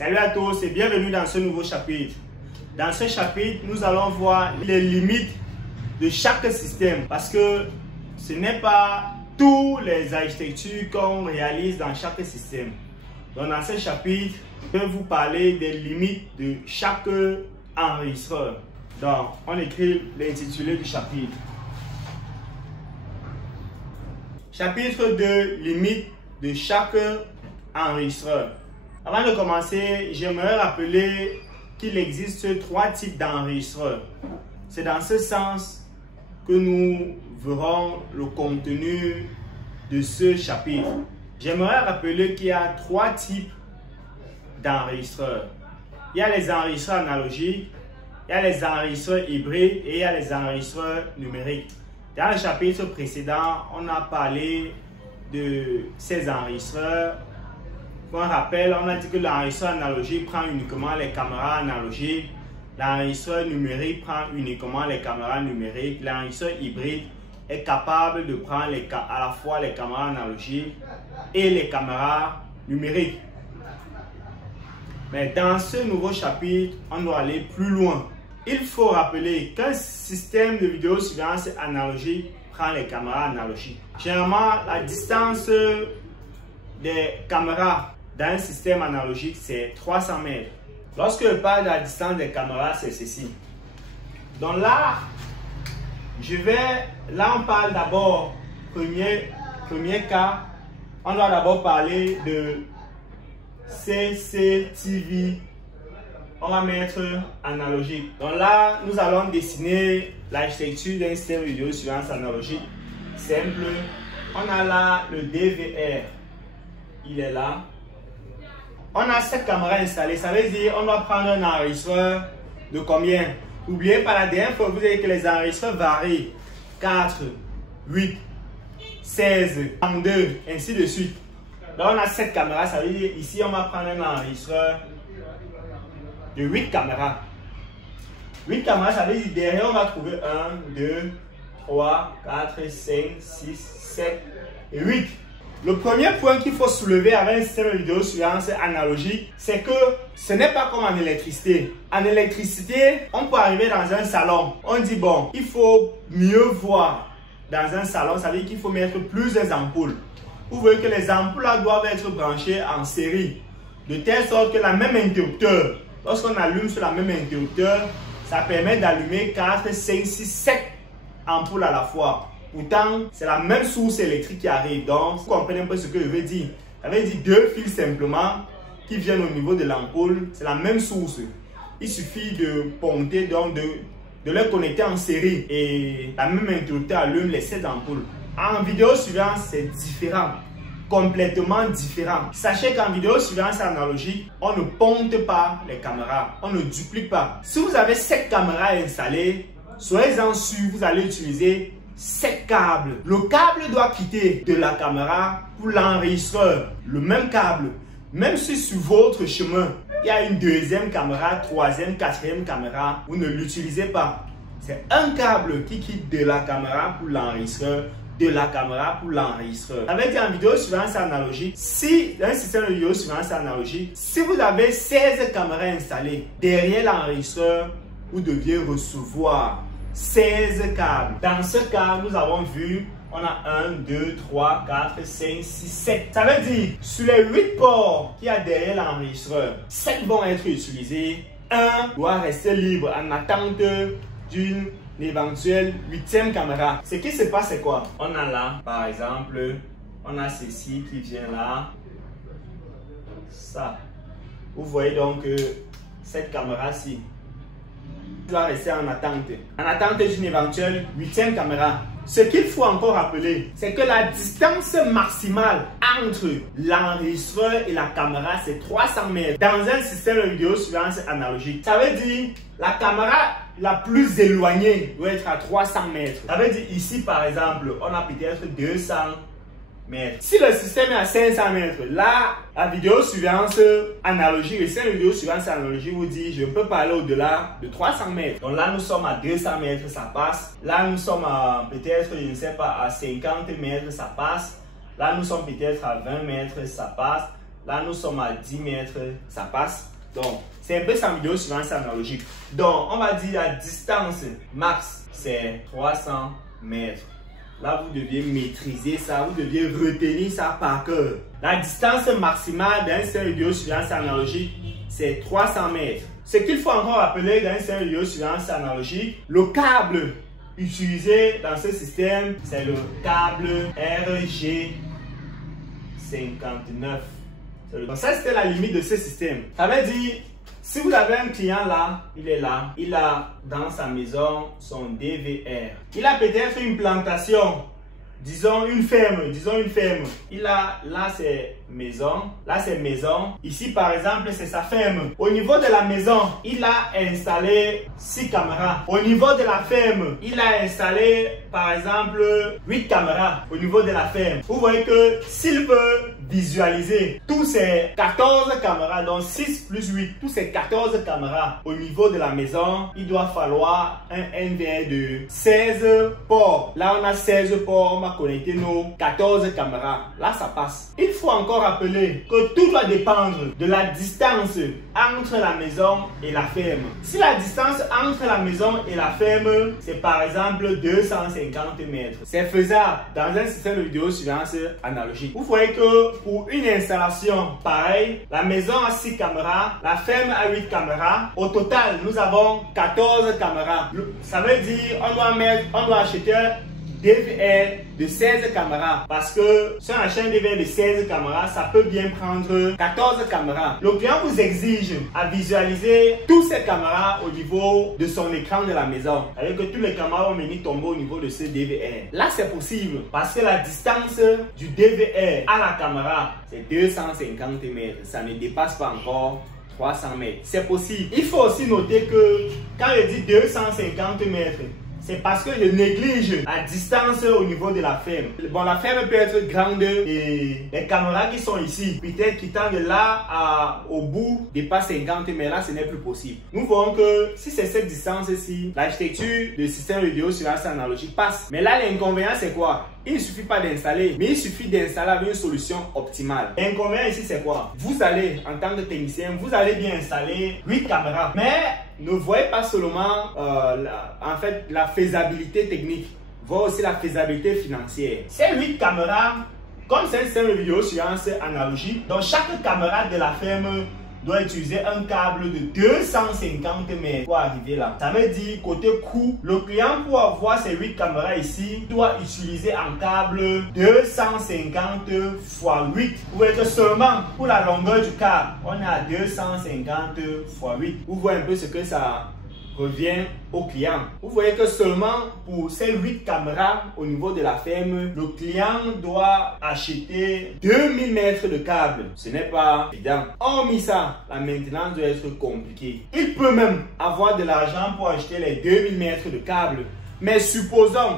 Salut à tous et bienvenue dans ce nouveau chapitre. Dans ce chapitre, nous allons voir les limites de chaque système parce que ce n'est pas toutes les architectures qu'on réalise dans chaque système. Donc dans ce chapitre, je vais vous parler des limites de chaque enregistreur. Donc on écrit l'intitulé du chapitre. Chapitre 2, limites de chaque enregistreur. Avant de commencer, j'aimerais rappeler qu'il existe 3 types d'enregistreurs. C'est dans ce sens que nous verrons le contenu de ce chapitre. J'aimerais rappeler qu'il y a 3 types d'enregistreurs. Il y a les enregistreurs analogiques, il y a les enregistreurs hybrides et il y a les enregistreurs numériques. Dans le chapitre précédent, on a parlé de ces enregistreurs. Pour un rappel, on a dit que l'enregistreur analogique prend uniquement les caméras analogiques, l'enregistreur numérique prend uniquement les caméras numériques, l'enregistreur hybride est capable de prendre à la fois les caméras analogiques et les caméras numériques. Mais dans ce nouveau chapitre, on doit aller plus loin. Il faut rappeler qu'un système de vidéosurveillance analogique prend les caméras analogiques. Généralement, la distance des caméras dans un système analogique, c'est 300 mètres. Lorsque je parle de la distance des caméras, c'est ceci. Donc là, on parle d'abord, premier cas, on doit d'abord parler de CCTV. On va mettre analogique. Donc là, nous allons dessiner l'architecture d'un système de vidéosurveillance analogique simple. On a là le DVR. Il est là. On a cette caméra installée. Ça veut dire qu'on doit prendre un enregistreur de combien? N'oubliez pas, la dernière fois, vous avez que les enregistreurs varient. 4, 8, 16, 32, ainsi de suite. Donc on a cette caméra. Ça veut dire ici, on va prendre un enregistreur de 8 caméras. 8 caméras, ça veut dire derrière, on va trouver 1, 2, 3, 4, 5, 6, 7 et 8. Le premier point qu'il faut soulever avec un système de vidéosurveillance analogique, c'est que ce n'est pas comme en électricité. En électricité, on peut arriver dans un salon. On dit bon, il faut mieux voir dans un salon. Ça veut dire qu'il faut mettre plusieurs ampoules. Vous voyez que les ampoules là doivent être branchées en série. De telle sorte que la même interrupteur, lorsqu'on allume sur la même interrupteur, ça permet d'allumer 4, 5, 6, 7 ampoules à la fois. Pourtant, c'est la même source électrique qui arrive. Donc, vous comprenez un peu ce que je veux dire. Ça veut dire 2 fils simplement qui viennent au niveau de l'ampoule. C'est la même source. Il suffit de ponter, donc de les connecter en série. Et la même interrupteur allume les 7 ampoules. En vidéosurveillance, c'est différent. Complètement différent. Sachez qu'en vidéosurveillance analogique, on ne ponte pas les caméras. On ne duplique pas. Si vous avez 7 caméras installées, soyez-en sûr, vous allez utiliser 7 câbles. Le câble doit quitter de la caméra pour l'enregistreur. Le même câble. Même si sur votre chemin, il y a une deuxième caméra, troisième, quatrième caméra, vous ne l'utilisez pas. C'est un câble qui quitte de la caméra pour l'enregistreur, de la caméra pour l'enregistreur. Ça veut dire en vidéosurveillance analogique, si dans un système de vidéosurveillance analogique, si vous avez 16 caméras installées derrière l'enregistreur, vous deviez recevoir 16 câbles. Dans ce cas, nous avons vu, on a 1, 2, 3, 4, 5, 6, 7. Ça veut dire, sur les 8 ports qu'il y a derrière l'enregistreur, 7 vont être utilisés. 1 doit rester libre en attente d'une éventuelle 8e caméra. Ce qui se passe, c'est quoi? On a là, par exemple, on a ceci qui vient là. Ça. Vous voyez donc cette caméra-ci doit rester en attente d'une éventuelle 8e caméra. Ce qu'il faut encore rappeler, c'est que la distance maximale entre l'enregistreur et la caméra, c'est 300 mètres. Dans un système de vidéosurveillance analogique, ça veut dire la caméra la plus éloignée doit être à 300 mètres. Ça veut dire ici, par exemple, on a peut-être 200 mètres. Si le système est à 500 mètres, là, la vidéosurveillance analogique, le système de vidéosurveillance analogique vous dit, je peux pas aller au-delà de 300 mètres. Donc là, nous sommes à 200 mètres, ça passe. Là, nous sommes à peut-être, je ne sais pas, à 50 mètres, ça passe. Là, nous sommes peut-être à 20 mètres, ça passe. Là, nous sommes à 10 mètres, ça passe. Donc, c'est un peu ça en vidéosurveillance analogique. Donc, on va dire la distance max, c'est 300 mètres. Là, vous deviez maîtriser ça, vous deviez retenir ça par cœur. La distance maximale d'un système de vidéosurveillance analogique, c'est 300 mètres. Ce qu'il faut encore rappeler dans un système de vidéosurveillance analogique, le câble utilisé dans ce système, c'est le câble RG59. Donc ça, c'était la limite de ce système. Ça veut dire, si vous avez un client là, il est là, il a dans sa maison son DVR. Il a peut-être une plantation, disons une ferme. Il a, là c'est maison, là c'est maison. Ici par exemple, c'est sa ferme. Au niveau de la maison, il a installé 6 caméras. Au niveau de la ferme, il a installé par exemple 8 caméras au niveau de la ferme. Vous voyez que s'il veut visualiser tous ces 14 caméras, donc 6 plus 8, tous ces 14 caméras au niveau de la maison, il doit falloir un NVR de 16 ports. Là, on a 16 ports, on va connecter nos 14 caméras. Là, ça passe. Il faut encore rappeler que tout doit dépendre de la distance entre la maison et la ferme. Si la distance entre la maison et la ferme, c'est par exemple 250 mètres, c'est faisable dans un système de vidéosurveillance analogique. Vous voyez que pour une installation pareille, la maison a 6 caméras, la ferme a 8 caméras. Au total, nous avons 14 caméras. Ça veut dire on doit acheter DVR de 16 caméras parce que si on achète un DVR de 16 caméras, ça peut bien prendre 14 caméras. Le client vous exige à visualiser toutes ces caméras au niveau de son écran de la maison, avec que tous les caméras vont venir tomber au niveau de ce DVR. Là, c'est possible parce que la distance du DVR à la caméra, c'est 250 mètres. Ça ne dépasse pas encore 300 mètres. C'est possible. Il faut aussi noter que quand je dis 250 mètres, c'est parce que je néglige la distance au niveau de la ferme. Bon, la ferme peut être grande et les caméras qui sont ici, peut-être quittant de là au bout, dépasse 50, mais là, ce n'est plus possible. Nous voyons que si c'est cette distance-ci, l'architecture de système de vidéosurveillance analogique passe. Mais là, l'inconvénient, c'est quoi? Il ne suffit pas d'installer, mais il suffit d'installer avec une solution optimale. L'inconvénient ici, c'est quoi? Vous allez, en tant que technicien, vous allez bien installer 8 caméras. Mais ne voyez pas seulement la faisabilité technique, voyez aussi la faisabilité financière. Ces 8 caméras, comme c'est un système de vidéosurveillance analogique, donc chaque caméra de la ferme doit utiliser un câble de 250 mètres pour arriver là. Ça veut dire, côté coût, le client pour avoir ces 8 caméras ici doit utiliser un câble 250 x 8. Vous voyez que seulement pour la longueur du câble, on est à 250 x 8. Vous voyez un peu ce que ça revient au client. Vous voyez que seulement pour ces 8 caméras au niveau de la ferme, le client doit acheter 2000 mètres de câble. Ce n'est pas évident. Hormis ça, la maintenance doit être compliquée. Il peut même avoir de l'argent pour acheter les 2000 mètres de câble. Mais supposons